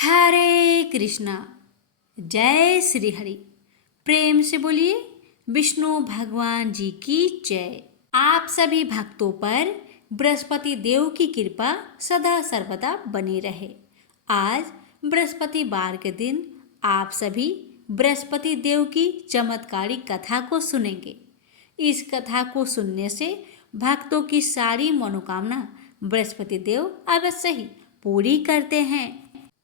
हरे कृष्णा। जय श्री हरि। प्रेम से बोलिए विष्णु भगवान जी की जय। आप सभी भक्तों पर बृहस्पति देव की कृपा सदा सर्वदा बनी रहे। आज बृहस्पतिवार के दिन आप सभी बृहस्पति देव की चमत्कारी कथा को सुनेंगे। इस कथा को सुनने से भक्तों की सारी मनोकामना बृहस्पति देव अवश्य ही पूरी करते हैं।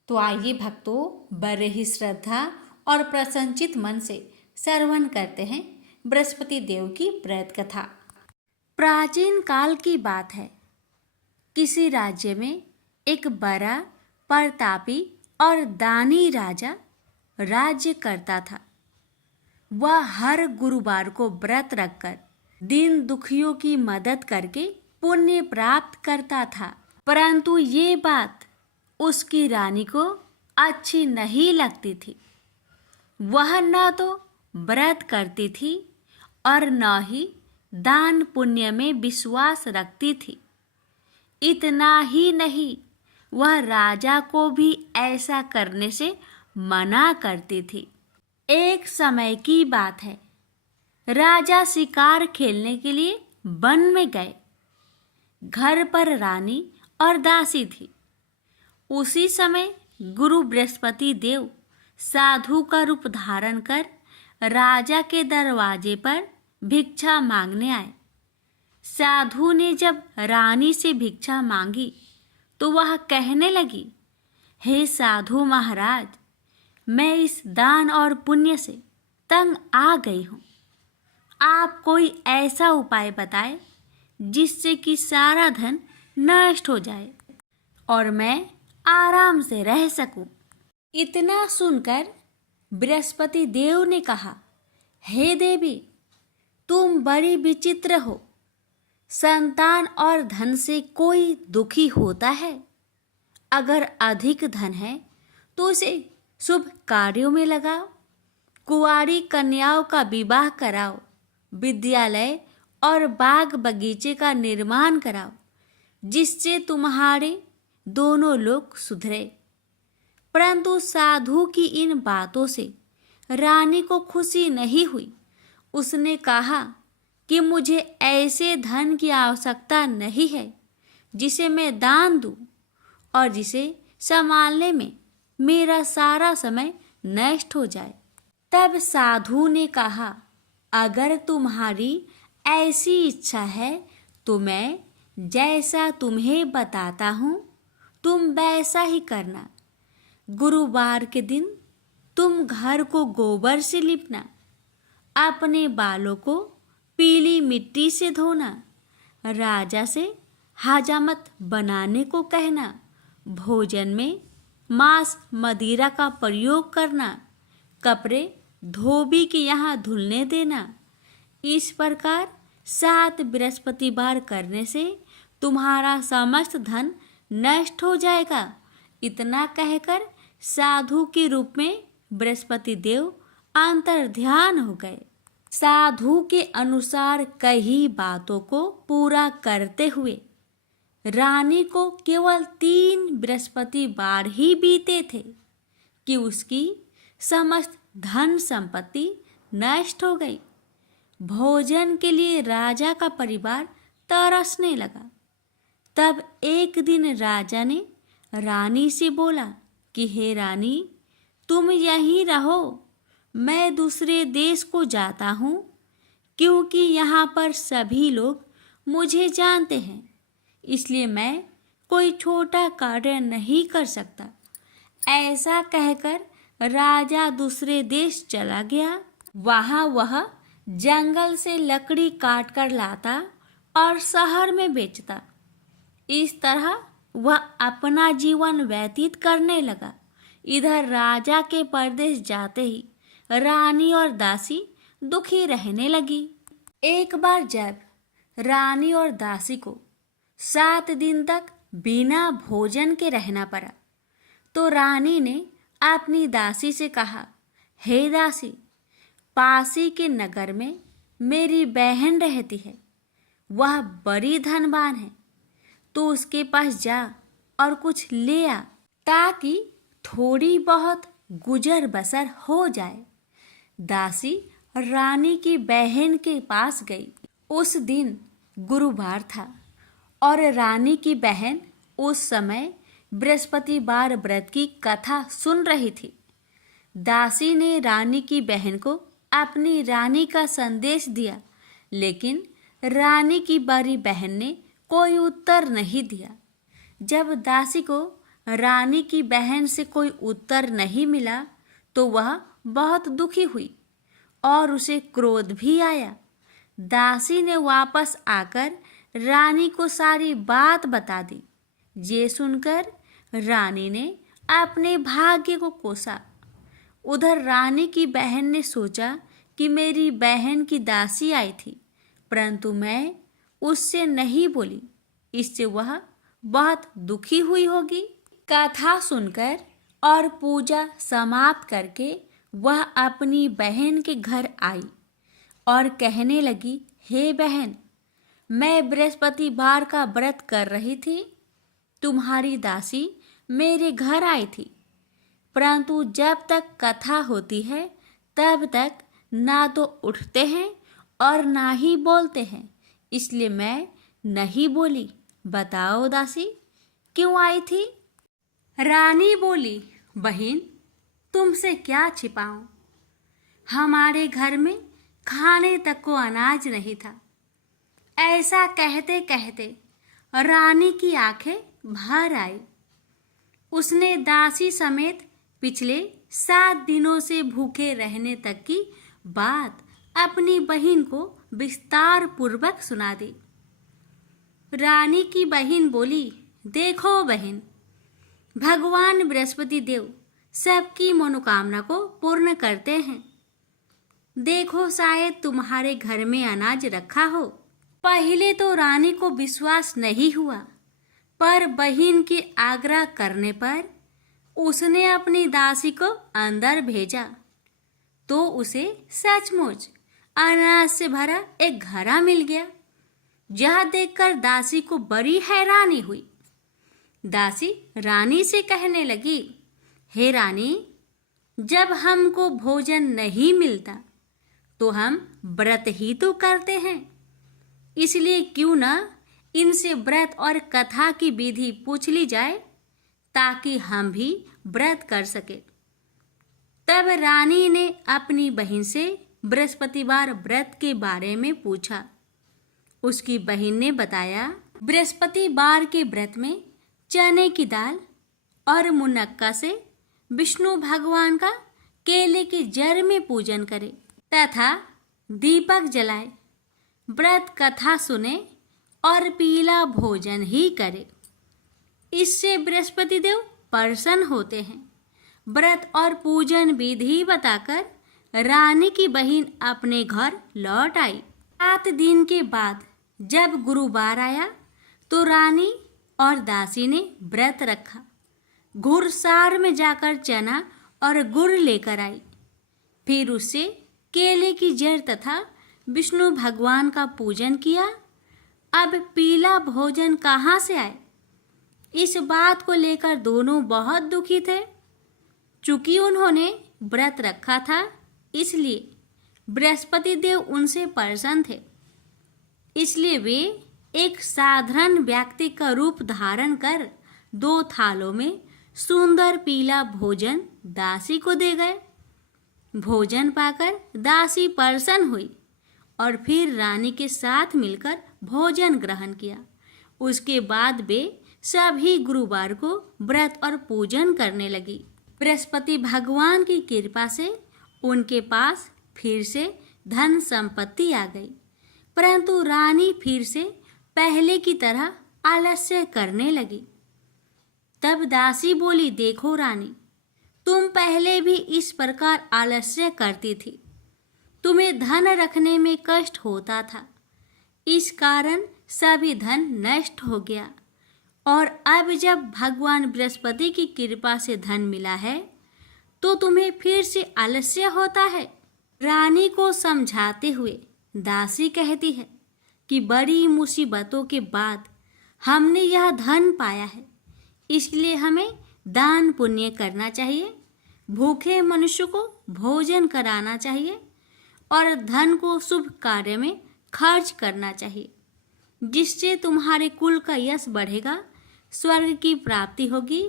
तो आइए भक्तों, बड़े ही श्रद्धा और प्रसन्नचित मन से श्रवण करते हैं बृहस्पति देव की प्रेत कथा। प्राचीन काल की बात है। किसी राज्य में एक बड़ा प्रतापी और दानी राजा राज्य करता था। वह हर गुरुवार को व्रत रखकर दीन दुखियों की मदद करके पुण्य प्राप्त करता था। परंतु ये बात उसकी रानी को अच्छी नहीं लगती थी। वह न तो व्रत करती थी और न ही दान पुण्य में विश्वास रखती थी। इतना ही नहीं, वह राजा को भी ऐसा करने से मना करती थी। एक समय की बात है। राजा शिकार खेलने के लिए वन में गए। घर पर रानी और दासी थी। उसी समय गुरु बृहस्पति देव साधु का रूप धारण कर राजा के दरवाजे पर भिक्षा मांगने आए। साधु ने जब रानी से भिक्षा मांगी तो वह कहने लगी, हे साधु महाराज, मैं इस दान और पुण्य से तंग आ गई हूँ। आप कोई ऐसा उपाय बताएं जिससे कि सारा धन नष्ट हो जाए और मैं आराम से रह सकूं। इतना सुनकर बृहस्पति देव ने कहा, हे देवी, तुम बड़ी विचित्र हो। संतान और धन से कोई दुखी होता है। अगर अधिक धन है तो उसे शुभ कार्यों में लगाओ। कुंवारी कन्याओं का विवाह कराओ। विद्यालय और बाग बगीचे का निर्माण कराओ, जिससे तुम्हारे दोनों लोग सुधरे। परंतु साधु की इन बातों से रानी को खुशी नहीं हुई। उसने कहा कि मुझे ऐसे धन की आवश्यकता नहीं है जिसे मैं दान दूं और जिसे संभालने में मेरा सारा समय नष्ट हो जाए। तब साधु ने कहा, अगर तुम्हारी ऐसी इच्छा है तो मैं जैसा तुम्हें बताता हूँ तुम वैसा ही करना। गुरुवार के दिन तुम घर को गोबर से लिपना, अपने बालों को पीली मिट्टी से धोना, राजा से हजामत बनाने को कहना, भोजन में मांस मदिरा का प्रयोग करना, कपड़े धोबी के यहाँ धुलने देना। इस प्रकार 7 बृहस्पतिवार करने से तुम्हारा समस्त धन नष्ट हो जाएगा। इतना कहकर साधु के रूप में बृहस्पति देव अंतर्ध्यान हो गए। साधु के अनुसार कई बातों को पूरा करते हुए रानी को केवल 3 बृहस्पतिवार ही बीते थे कि उसकी समस्त धन संपत्ति नष्ट हो गई। भोजन के लिए राजा का परिवार तरसने लगा। तब एक दिन राजा ने रानी से बोला कि हे रानी, तुम यहीं रहो, मैं दूसरे देश को जाता हूँ, क्योंकि यहाँ पर सभी लोग मुझे जानते हैं, इसलिए मैं कोई छोटा कार्य नहीं कर सकता। ऐसा कहकर राजा दूसरे देश चला गया। वहाँ वह जंगल से लकड़ी काट कर लाता और शहर में बेचता। इस तरह वह अपना जीवन व्यतीत करने लगा। इधर राजा के परदेश जाते ही रानी और दासी दुखी रहने लगी। एक बार जब रानी और दासी को 7 दिन तक बिना भोजन के रहना पड़ा तो रानी ने अपनी दासी से कहा, हे दासी, पासी के नगर में मेरी बहन रहती है। वह बड़ी धनवान है, तो उसके पास जा और कुछ ले आ, ताकि थोड़ी बहुत गुजर बसर हो जाए। दासी रानी की बहन के पास गई। उस दिन गुरुवार था और रानी की बहन उस समय बृहस्पतिवार व्रत की कथा सुन रही थी। दासी ने रानी की बहन को अपनी रानी का संदेश दिया, लेकिन रानी की बड़ी बहन ने कोई उत्तर नहीं दिया। जब दासी को रानी की बहन से कोई उत्तर नहीं मिला तो वह बहुत दुखी हुई और उसे क्रोध भी आया। दासी ने वापस आकर रानी को सारी बात बता दी। ये सुनकर रानी ने अपने भाग्य को कोसा। उधर रानी की बहन ने सोचा कि मेरी बहन की दासी आई थी, परंतु मैं उससे नहीं बोली, इससे वह बहुत दुखी हुई होगी। कथा सुनकर और पूजा समाप्त करके वह अपनी बहन के घर आई और कहने लगी, हे बहन, मैं बृहस्पतिवार का व्रत कर रही थी। तुम्हारी दासी मेरे घर आई थी, परंतु जब तक कथा होती है तब तक ना तो उठते हैं और ना ही बोलते हैं, इसलिए मैं नहीं बोली। बताओ दासी, क्यों आई थी? रानी बोली, बहन, तुमसे क्या छिपाऊं? हमारे घर में खाने तक को अनाज नहीं था। ऐसा कहते कहते रानी की आंखें भर आई। उसने दासी समेत पिछले 7 दिनों से भूखे रहने तक की बात अपनी बहन को विस्तार पूर्वक सुना दी। रानी की बहन बोली, देखो बहन, भगवान बृहस्पति देव सबकी मनोकामना को पूर्ण करते हैं। देखो, शायद तुम्हारे घर में अनाज रखा हो। पहले तो रानी को विश्वास नहीं हुआ, पर बहन के आग्रह करने पर उसने अपनी दासी को अंदर भेजा तो उसे सचमुच अनाज से भरा एक घड़ा मिल गया। यह देखकर दासी को बड़ी हैरानी हुई। दासी रानी से कहने लगी, हे रानी, जब हमको भोजन नहीं मिलता तो हम व्रत ही तो करते हैं, इसलिए क्यों न इनसे व्रत और कथा की विधि पूछ ली जाए ताकि हम भी व्रत कर सके। तब रानी ने अपनी बहन से बृहस्पतिवार व्रत के बारे में पूछा। उसकी बहन ने बताया, बृहस्पतिवार के व्रत में चने की दाल और मुनक्का से विष्णु भगवान का केले के जड़ में पूजन करें तथा दीपक जलाए, व्रत कथा सुने और पीला भोजन ही करे। इससे बृहस्पति देव प्रसन्न होते हैं। व्रत और पूजन विधि बताकर रानी की बहन अपने घर लौट आई। 7 दिन के बाद जब गुरुवार आया तो रानी और दासी ने व्रत रखा। घुड़सार में जाकर चना और गुड़ लेकर आई। फिर उससे केले की जड़ तथा विष्णु भगवान का पूजन किया। अब पीला भोजन कहाँ से आए? इस बात को लेकर दोनों बहुत दुखी थे। चूंकि उन्होंने व्रत रखा था, इसलिए बृहस्पति देव उनसे प्रसन्न थे। इसलिए वे एक साधारण व्यक्ति का रूप धारण कर 2 थालों में सुंदर पीला भोजन दासी को दे गए। भोजन पाकर दासी प्रसन्न हुई और फिर रानी के साथ मिलकर भोजन ग्रहण किया। उसके बाद वे सभी गुरुवार को व्रत और पूजन करने लगी। बृहस्पति भगवान की कृपा से उनके पास फिर से धन संपत्ति आ गई, परंतु रानी फिर से पहले की तरह आलस्य करने लगी। तब दासी बोली, देखो रानी, तुम पहले भी इस प्रकार आलस्य करती थी। तुम्हें धन रखने में कष्ट होता था, इस कारण सभी धन नष्ट हो गया, और अब जब भगवान बृहस्पति की कृपा से धन मिला है तो तुम्हें फिर से आलस्य होता है। रानी को समझाते हुए दासी कहती है कि बड़ी मुसीबतों के बाद हमने यह धन पाया है, इसलिए हमें दान पुण्य करना चाहिए, भूखे मनुष्य को भोजन कराना चाहिए और धन को शुभ कार्य में खर्च करना चाहिए, जिससे तुम्हारे कुल का यश बढ़ेगा, स्वर्ग की प्राप्ति होगी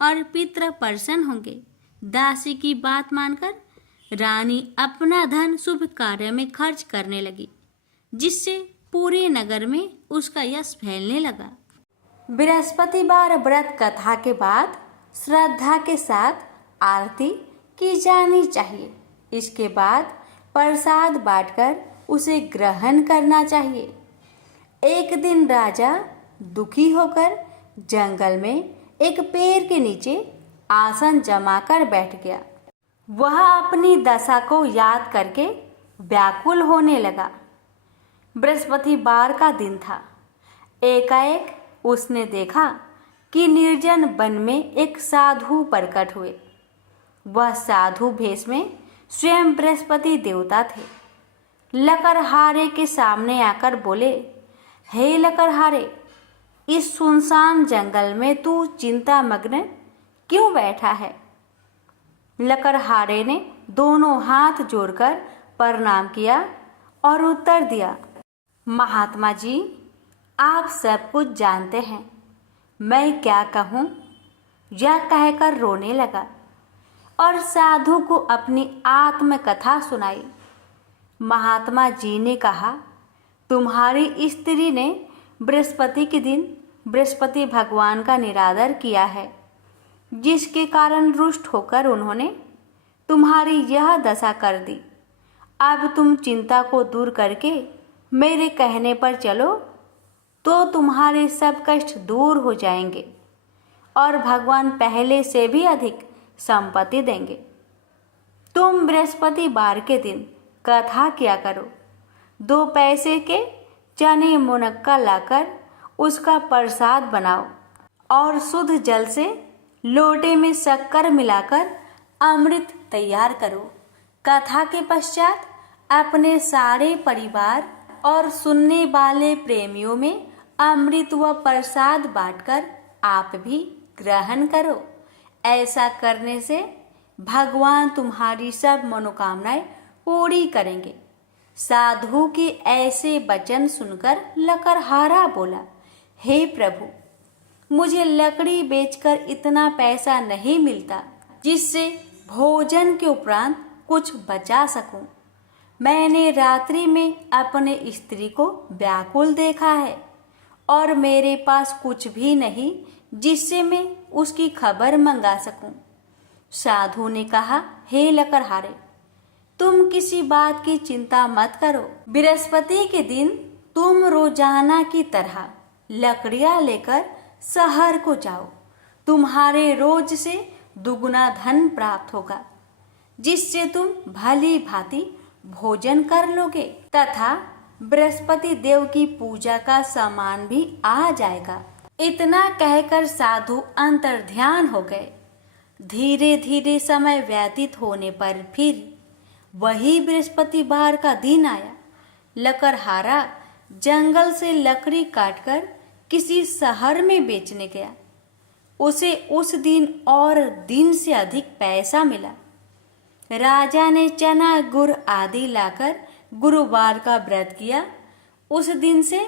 और पितृ प्रसन्न होंगे। दासी की बात मानकर रानी अपना धन शुभ कार्य में खर्च करने लगी, जिससे पूरे नगर में उसका यश फैलने लगा। बृहस्पतिवार व्रत कथा के बाद श्रद्धा के साथ आरती की जानी चाहिए। इसके बाद प्रसाद बांटकर उसे ग्रहण करना चाहिए। एक दिन राजा दुखी होकर जंगल में एक पेड़ के नीचे आसन जमाकर बैठ गया। वह अपनी दशा को याद करके व्याकुल होने लगा। बृहस्पतिवार का दिन था। एकाएक उसने देखा कि निर्जन वन में एक साधु प्रकट हुए। वह साधु भेष में स्वयं बृहस्पति देवता थे। लकड़हारे के सामने आकर बोले, हे लकड़हारे, इस सुनसान जंगल में तू चिंता मग्न क्यों बैठा है? लकड़हारे ने दोनों हाथ जोड़कर प्रणाम किया और उत्तर दिया, महात्मा जी, आप सब कुछ जानते हैं, मैं क्या कहूँ? यह कहकर रोने लगा और साधु को अपनी आत्मकथा सुनाई। महात्मा जी ने कहा, तुम्हारी स्त्री ने बृहस्पति के दिन बृहस्पति भगवान का निरादर किया है, जिसके कारण रुष्ट होकर उन्होंने तुम्हारी यह दशा कर दी। अब तुम चिंता को दूर करके मेरे कहने पर चलो तो तुम्हारे सब कष्ट दूर हो जाएंगे और भगवान पहले से भी अधिक संपत्ति देंगे। तुम बृहस्पतिवार के दिन कथा किया करो। 2 पैसे के चने मुनक्का लाकर उसका प्रसाद बनाओ और शुद्ध जल से लोटे में शक्कर मिलाकर अमृत तैयार करो। कथा के पश्चात अपने सारे परिवार और सुनने वाले प्रेमियों में अमृत व प्रसाद बांटकर आप भी ग्रहण करो। ऐसा करने से भगवान तुम्हारी सब मनोकामनाएं पूरी करेंगे। साधु के ऐसे वचन सुनकर लकड़हारा बोला, हे प्रभु, मुझे लकड़ी बेचकर इतना पैसा नहीं मिलता जिससे भोजन के उपरांत कुछ बचा सकूं। मैंने रात्रि में अपने स्त्री को व्याकुल देखा है और मेरे पास कुछ भी नहीं जिससे मैं उसकी खबर मंगा सकूं। साधु ने कहा, हे लकड़हारे, तुम किसी बात की चिंता मत करो। बृहस्पति के दिन तुम रोजाना की तरह लकड़ियां लेकर शहर को जाओ। तुम्हारे रोज से दुगुना धन प्राप्त होगा, जिससे तुम भली भांति भोजन कर लोगे तथा बृहस्पति देव की पूजा का सामान भी आ जाएगा। इतना कहकर साधु अंतर्ध्यान हो गए। धीरे धीरे समय व्यतीत होने पर फिर वही बृहस्पतिवार का दिन आया। लकड़हारा जंगल से लकड़ी काटकर किसी शहर में बेचने गया। उसे उस दिन और दिन से अधिक पैसा मिला। राजा ने चना गुड़ आदि लाकर गुरुवार का व्रत किया। उस दिन से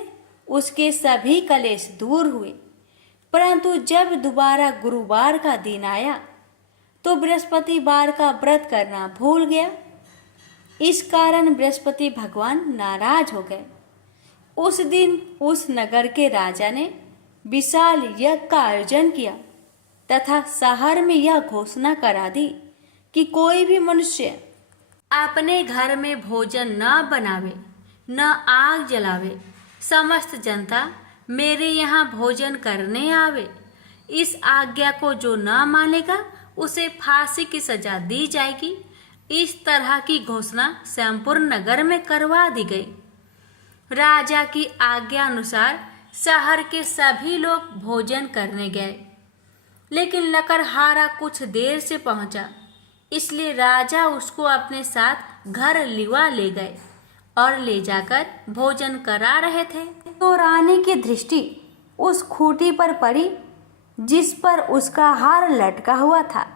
उसके सभी कलेश दूर हुए। परंतु जब दोबारा गुरुवार का दिन आया तो बृहस्पतिवार का व्रत करना भूल गया। इस कारण बृहस्पति भगवान नाराज हो गए। उस दिन उस नगर के राजा ने विशाल यज्ञ का आयोजन किया तथा शहर में यह घोषणा करा दी कि कोई भी मनुष्य अपने घर में भोजन न बनावे, न आग जलावे। समस्त जनता मेरे यहाँ भोजन करने आवे। इस आज्ञा को जो न मानेगा उसे फांसी की सजा दी जाएगी। इस तरह की घोषणा संपूर्ण नगर में करवा दी गई। राजा की आज्ञा अनुसार शहर के सभी लोग भोजन करने गए, लेकिन लकड़हारा कुछ देर से पहुंचा, इसलिए राजा उसको अपने साथ घर लिवा ले गए और ले जाकर भोजन करा रहे थे तो रानी की दृष्टि उस खूंटी पर पड़ी जिस पर उसका हार लटका हुआ था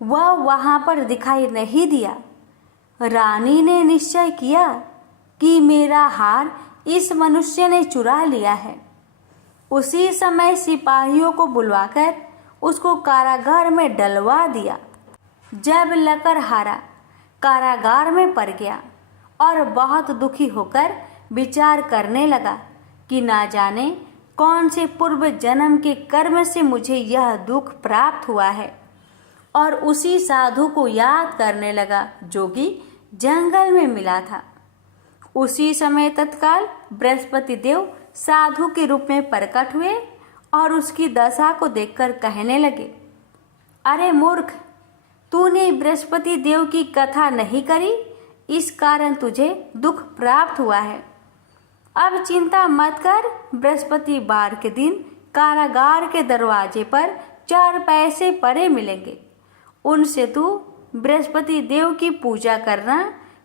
वह वहां पर दिखाई नहीं दिया। रानी ने निश्चय किया कि मेरा हार इस मनुष्य ने चुरा लिया है। उसी समय सिपाहियों को बुलवाकर उसको कारागार में डलवा दिया। जब लकड़हारा कारागार में पड़ गया और बहुत दुखी होकर विचार करने लगा कि ना जाने कौन से पूर्व जन्म के कर्म से मुझे यह दुख प्राप्त हुआ है, और उसी साधु को याद करने लगा जो कि जंगल में मिला था। उसी समय तत्काल बृहस्पति देव साधु के रूप में प्रकट हुए और उसकी दशा को देखकर कहने लगे, अरे मूर्ख, तूने बृहस्पति देव की कथा नहीं करी, इस कारण तुझे दुख प्राप्त हुआ है। अब चिंता मत कर, बृहस्पतिवार के दिन कारागार के दरवाजे पर 4 पैसे पड़े मिलेंगे। उनसे तू बृहस्पति देव की पूजा करना,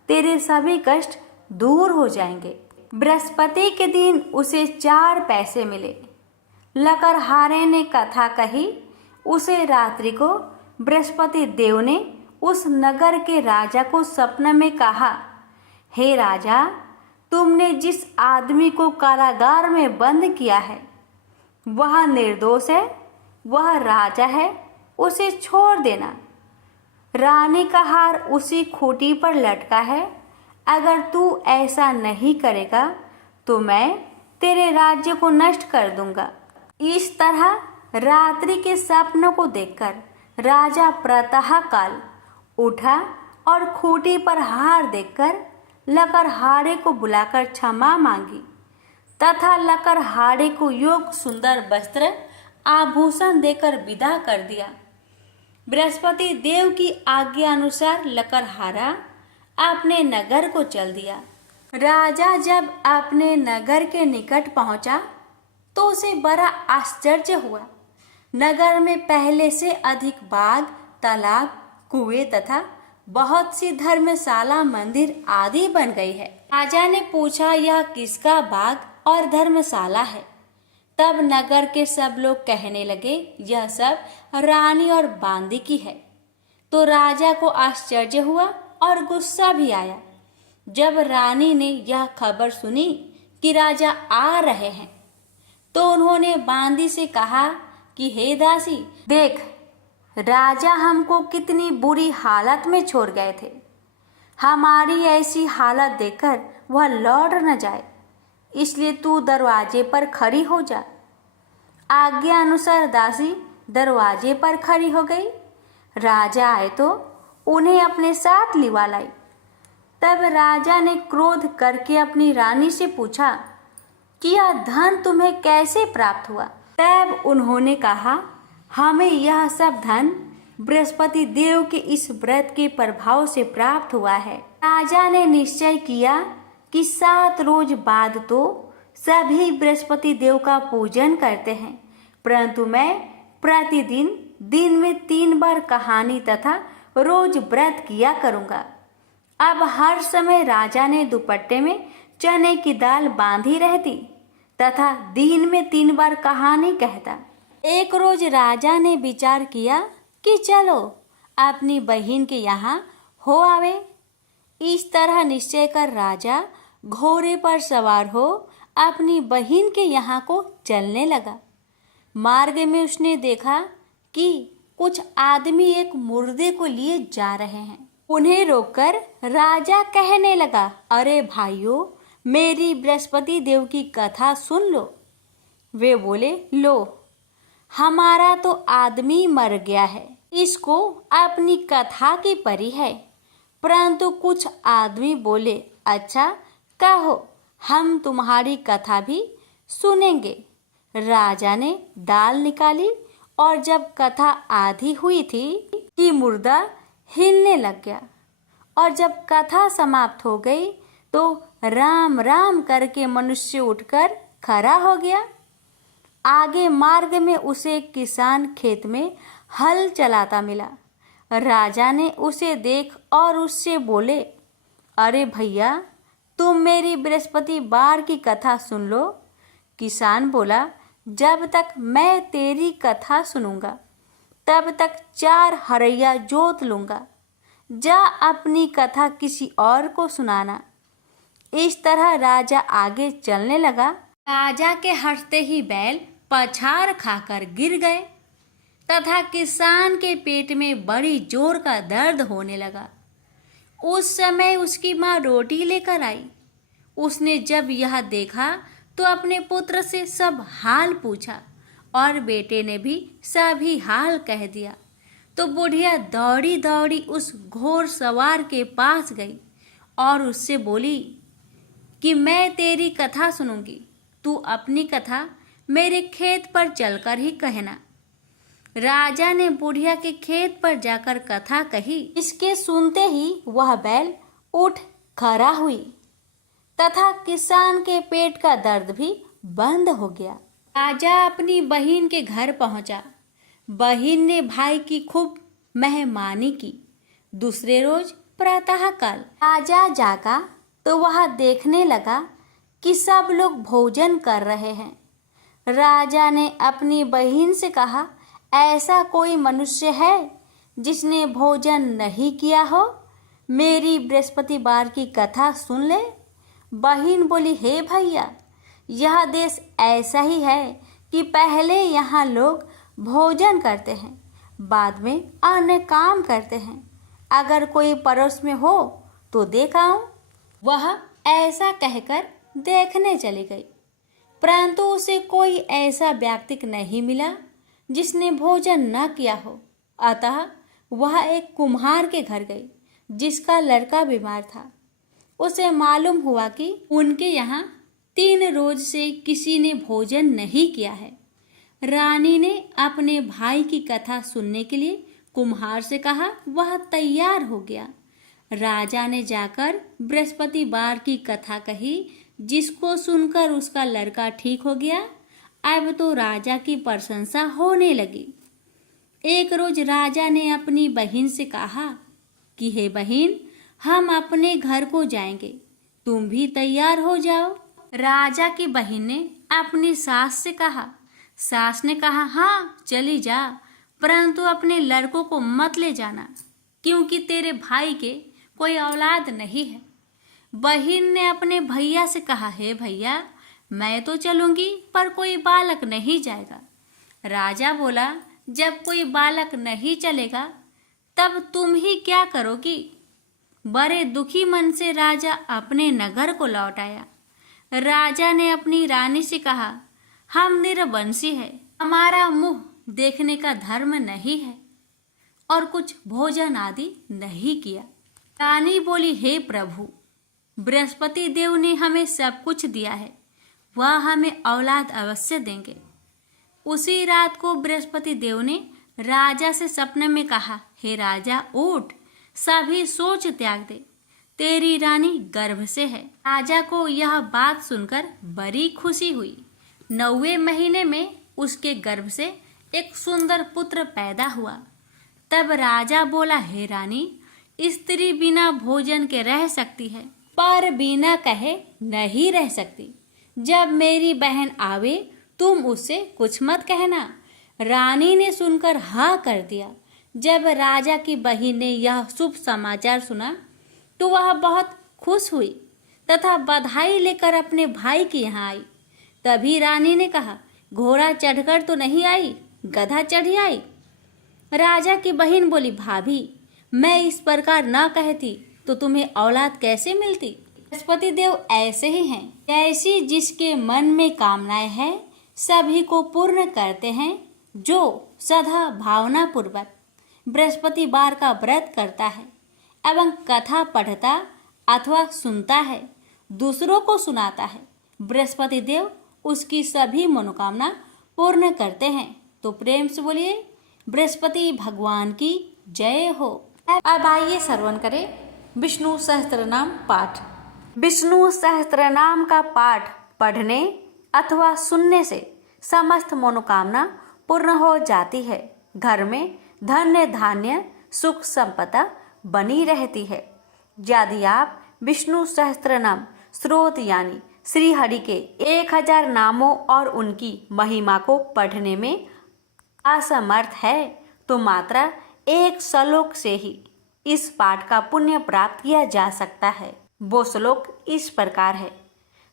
तेरे सभी कष्ट दूर हो जाएंगे। बृहस्पति के दिन उसे 4 पैसे मिले। लकड़हारे ने कथा कही। उसे रात्रि को बृहस्पति देव ने उस नगर के राजा को सपने में कहा, हे राजा, तुमने जिस आदमी को कारागार में बंद किया है वह निर्दोष है, वह राजा है, उसे छोड़ देना। रानी का हार उसी खूंटी पर लटका है। अगर तू ऐसा नहीं करेगा तो मैं तेरे राज्य को नष्ट कर दूंगा। इस तरह रात्रि के सपनों को देखकर राजा प्रातः काल उठा और खूंटी पर हार देखकर लकड़हारे को बुलाकर क्षमा मांगी तथा लकड़हारे को योग सुंदर वस्त्र आभूषण देकर विदा कर दिया। बृहस्पति देव की आज्ञा अनुसार लकड़हारा अपने नगर को चल दिया। राजा जब अपने नगर के निकट पहुंचा तो उसे बड़ा आश्चर्य हुआ। नगर में पहले से अधिक बाग, तालाब, कुएं तथा बहुत सी धर्मशाला, मंदिर आदि बन गई है। राजा ने पूछा, यह किसका बाग और धर्मशाला है? तब नगर के सब लोग कहने लगे, यह सब रानी और बांदी की है। तो राजा को आश्चर्य हुआ और गुस्सा भी आया। जब रानी ने यह खबर सुनी कि राजा आ रहे हैं तो उन्होंने बांदी से कहा कि हे दासी, देख, राजा हमको कितनी बुरी हालत में छोड़ गए थे। हमारी ऐसी हालत देखकर वह लौट न जाए, इसलिए तू दरवाजे पर खड़ी हो जा। आज्ञा अनुसार दासी दरवाजे पर खड़ी हो गई। राजा आए तो उन्हें अपने साथ लिवा लाई। तब राजा ने क्रोध करके अपनी रानी से पूछा कि यह धन तुम्हें कैसे प्राप्त हुआ? तब उन्होंने कहा, हमें यह सब धन बृहस्पति देव के इस व्रत के प्रभाव से प्राप्त हुआ है। राजा ने निश्चय किया कि 7 रोज बाद तो सभी बृहस्पति देव का पूजन करते हैं, परंतु मैं प्रतिदिन दिन में 3 बार कहानी तथा रोज व्रत किया करूंगा। अब हर समय राजा ने दुपट्टे में चने की दाल बांधी रहती तथा दिन में 3 बार कहानी कहता। एक रोज राजा ने विचार किया कि चलो अपनी बहन के यहाँ हो आवे। इस तरह निश्चय कर राजा घोड़े पर सवार हो अपनी बहन के यहाँ को चलने लगा। मार्ग में उसने देखा कि कुछ आदमी एक मुर्दे को लिए जा रहे हैं। उन्हें रोककर राजा कहने लगा, अरे भाइयों, मेरी बृहस्पति देव की कथा सुन लो। वे बोले, लो, हमारा तो आदमी मर गया है, इसको अपनी कथा की परी है। परंतु कुछ आदमी बोले, अच्छा कहो, हम तुम्हारी कथा भी सुनेंगे। राजा ने दाल निकाली और जब कथा आधी हुई थी कि मुर्दा हिलने लग गया, और जब कथा समाप्त हो गई तो राम राम करके मनुष्य उठकर खड़ा हो गया। आगे मार्ग में उसे एक किसान खेत में हल चलाता मिला। राजा ने उसे देख और उससे बोले, अरे भैया, तुम मेरी बृहस्पतिवार की कथा सुन लो। किसान बोला, जब तक मैं तेरी कथा सुनूंगा तब तक 4 हरैया जोत लूंगा। जा अपनी कथा किसी और को सुनाना। इस तरह राजा आगे चलने लगा। राजा के हटते ही बैल पछाड़ खाकर गिर गए तथा किसान के पेट में बड़ी जोर का दर्द होने लगा। उस समय उसकी माँ रोटी लेकर आई। उसने जब यह देखा तो अपने पुत्र से सब हाल पूछा और बेटे ने भी सभी हाल कह दिया। तो बुढ़िया दौड़ी दौड़ी उस घोड़ सवार के पास गई और उससे बोली कि मैं तेरी कथा सुनूंगी, तू अपनी कथा मेरे खेत पर चलकर ही कहना। राजा ने बुढ़िया के खेत पर जाकर कथा कही। इसके सुनते ही वह बैल उठ खड़ा हुई तथा किसान के पेट का दर्द भी बंद हो गया। राजा अपनी बहन के घर पहुंचा। बहन ने भाई की खूब मेहमानी की। दूसरे रोज प्रातःकाल राजा जागा तो वह देखने लगा कि सब लोग भोजन कर रहे हैं। राजा ने अपनी बहन से कहा, ऐसा कोई मनुष्य है जिसने भोजन नहीं किया हो? मेरी बृहस्पतिवार की कथा सुन ले। बहन बोली, हे भैया, यह देश ऐसा ही है कि पहले यहाँ लोग भोजन करते हैं, बाद में अन्य काम करते हैं। अगर कोई पड़ोस में हो तो देख आऊं। वह ऐसा कहकर देखने चली गई, परंतु उसे कोई ऐसा व्यक्ति नहीं मिला जिसने भोजन न किया हो। अतः वह एक कुम्हार के घर गई जिसका लड़का बीमार था। उसे मालूम हुआ कि उनके यहाँ 3 रोज से किसी ने भोजन नहीं किया है। रानी ने अपने भाई की कथा सुनने के लिए कुम्हार से कहा। वह तैयार हो गया। राजा ने जाकर बृहस्पतिवार की कथा कही, जिसको सुनकर उसका लड़का ठीक हो गया। अब तो राजा की प्रशंसा होने लगी। एक रोज राजा ने अपनी बहन से कहा कि हे बहन, हम अपने घर को जाएंगे, तुम भी तैयार हो जाओ। राजा की बहन ने अपनी सास से कहा। सास ने कहा, हाँ चली जा, परंतु अपने लड़कों को मत ले जाना, क्योंकि तेरे भाई के कोई औलाद नहीं है। बहन ने अपने भैया से कहा, हे भैया, मैं तो चलूंगी पर कोई बालक नहीं जाएगा। राजा बोला, जब कोई बालक नहीं चलेगा तब तुम ही क्या करोगी? बड़े दुखी मन से राजा अपने नगर को लौट आया। राजा ने अपनी रानी से कहा, हम निरवंशी है, हमारा मुंह देखने का धर्म नहीं है और कुछ भोजन आदि नहीं किया। रानी बोली, हे प्रभु, बृहस्पति देव ने हमें सब कुछ दिया है, वह हमें औलाद अवश्य देंगे। उसी रात को बृहस्पति देव ने राजा से सपने में कहा, हे राजा, उठ, सभी सोच त्याग दे, तेरी रानी गर्भ से है। राजा को यह बात सुनकर बड़ी खुशी हुई। 9वें महीने में उसके गर्भ से एक सुंदर पुत्र पैदा हुआ। तब राजा बोला, हे रानी, स्त्री बिना भोजन के रह सकती है, पर बिना कहे नहीं रह सकती। जब मेरी बहन आवे तुम उससे कुछ मत कहना। रानी ने सुनकर हाँ कर दिया। जब राजा की बहन ने यह शुभ समाचार सुना तो वह बहुत खुश हुई तथा बधाई लेकर अपने भाई के यहाँ आई। तभी रानी ने कहा, घोड़ा चढ़कर तो नहीं आई, गधा चढ़ी आई। राजा की बहन बोली, भाभी, मैं इस प्रकार न कहती तो तुम्हें औलाद कैसे मिलती? बृहस्पति देव ऐसे ही हैं, जैसी जिसके मन में कामनाएं हैं सभी को पूर्ण करते हैं। जो सदा भावना पूर्वक बृहस्पतिवार का व्रत करता है एवं कथा पढ़ता अथवा सुनता है, दूसरों को सुनाता है, बृहस्पति देव उसकी सभी मनोकामना पूर्ण करते हैं। तो प्रेम से बोलिए, बृहस्पति भगवान की जय हो। अब आइए श्रवण करें विष्णु सहस्त्रनाम पाठ। विष्णु सहस्त्रनाम का पाठ पढ़ने अथवा सुनने से समस्त मनोकामना पूर्ण हो जाती है। घर में धन्य धान्य सुख संपदा बनी रहती है। यदि आप विष्णु सहस्त्रनाम स्रोत यानी श्री हरि के 1000 नामों और उनकी महिमा को पढ़ने में असमर्थ है तो मात्र एक श्लोक से ही इस पाठ का पुण्य प्राप्त किया जा सकता है। वो श्लोक इस प्रकार है।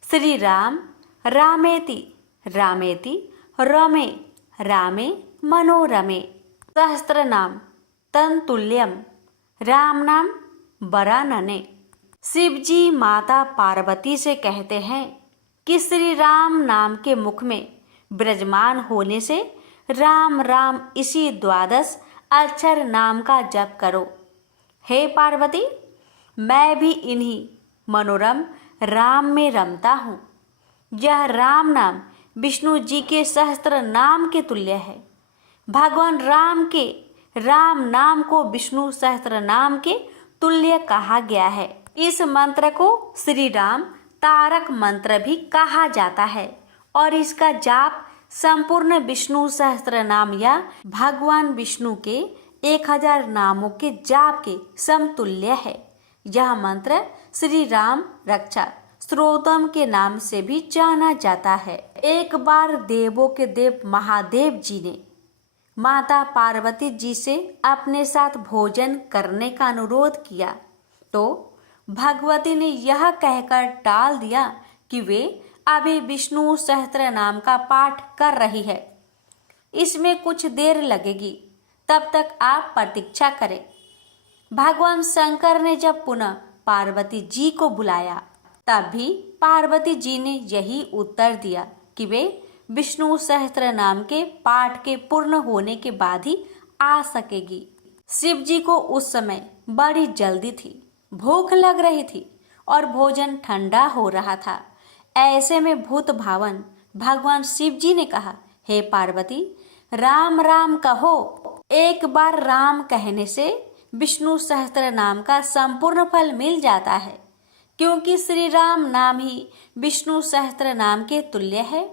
श्री राम रामेति रामेति रमे रामे मनोरमे सहस्त्र नाम तन्तुल्यम राम नाम वरानने। शिव जी माता पार्वती से कहते हैं कि श्री राम नाम के मुख में विराजमान होने से राम राम इसी 12 अक्षर नाम का जप करो। हे पार्वती, मैं भी इन्हीं मनोरम राम में रमता हूँ। यह राम नाम विष्णु जी के सहस्त्र नाम के तुल्य है। भगवान राम के राम नाम को विष्णु सहस्त्र नाम के तुल्य कहा गया है। इस मंत्र को श्री राम तारक मंत्र भी कहा जाता है और इसका जाप संपूर्ण विष्णु सहस्त्र नाम या भगवान विष्णु के 1000 नामों के जाप के समतुल्य है। यह मंत्र श्री राम रक्षा स्तोत्रम के नाम से भी जाना जाता है। एक बार देवों के देव महादेव जी ने माता पार्वती जी से अपने साथ भोजन करने का अनुरोध किया तो भगवती ने यह कहकर टाल दिया कि वे अभी विष्णु सहस्त्र नाम का पाठ कर रही है, इसमें कुछ देर लगेगी, तब तक आप प्रतीक्षा करें। भगवान शंकर ने जब पुनः पार्वती जी को बुलाया तब भी पार्वती जी ने यही उत्तर दिया कि वे विष्णु सहस्त्र नाम के पाठ के पूर्ण होने के बाद ही आ सकेगी। शिव जी को उस समय बड़ी जल्दी थी, भूख लग रही थी और भोजन ठंडा हो रहा था। ऐसे में भूत भावन भगवान शिव जी ने कहा, हे पार्वती, राम राम कहो। एक बार राम कहने से विष्णु सहस्त्र नाम का संपूर्ण फल मिल जाता है, क्योंकि श्री राम नाम ही विष्णु सहस्त्र नाम के तुल्य है।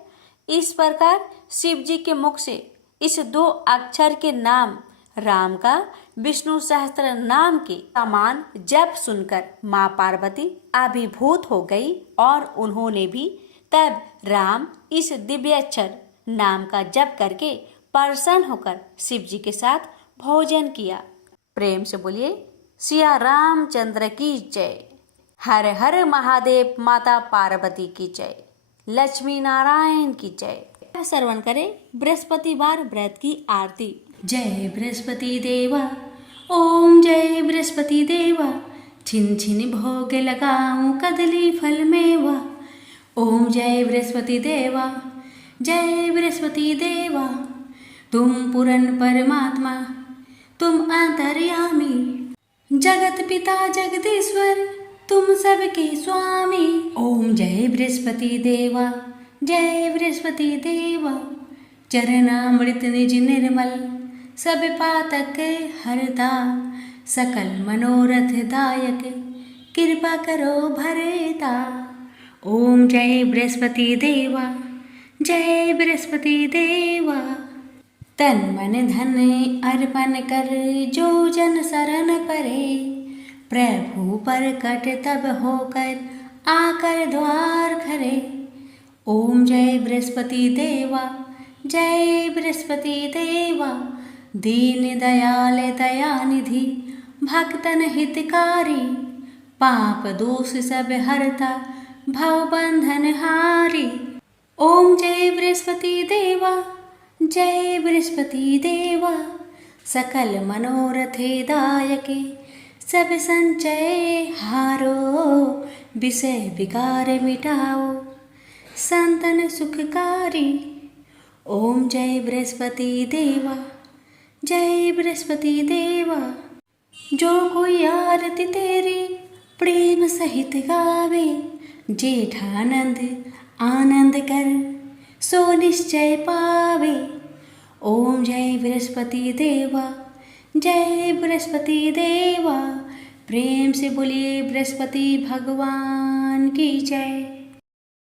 इस प्रकार शिव जी के मुख से इस 2 अक्षर के नाम राम का विष्णु सहस्त्र नाम के समान जप सुनकर माँ पार्वती अभिभूत हो गई और उन्होंने भी तब राम इस दिव्य अक्षर नाम का जप करके प्रसन्न होकर शिव जी के साथ भोजन किया। प्रेम से बोलिए सिया रामचंद्र की जय। हर हर महादेव, माता पार्वती की जय, लक्ष्मी नारायण की जय। श्रवण करें बृहस्पतिवार व्रत की आरती। जय बृहस्पति देवा, ओम जय बृहस्पति देवा, छिन छिन भोग लगाऊं कदली फल मेवा। ओम जय बृहस्पति देवा, जय बृहस्पति देवा, तुम पूर्ण परमात्मा, तुम अंतर्यामी, जगत पिता जगदीश्वर, तुम सबके स्वामी। ओम जय बृहस्पति देवा, जय बृहस्पति देवा, चरणामृत निज निर्मल, सब पातक हरता, सकल मनोरथ दायक, कृपा करो भरता। ओम जय बृहस्पति देवा, जय बृहस्पति देवा, तन मन धन अर्पण कर जो जन शरण परे, प्रभु प्रकट तब होकर आकर द्वार खरे। ओम जय बृहस्पति देवा, जय बृहस्पति देवा, दीन दयाल दयानिधि, भक्तन हितकारी, पाप दोष सब हरता, भव बंधन हारी। ओम जय बृहस्पति देवा, जय बृहस्पति देवा, सकल मनोरथे दायके, सब संचय हारो, विषय विकार मिटाओ, संतन सुखकारी। ओम जय बृहस्पति देवा, जय बृहस्पति देवा, जो कोई आरती तेरी प्रेम सहित गावे, जेठानंद आनंद कर सो निश्चय पावे। ओम जय बृहस्पति देवा, जय बृहस्पति देवा, प्रेम से बोलिए बृहस्पति भगवान की जय।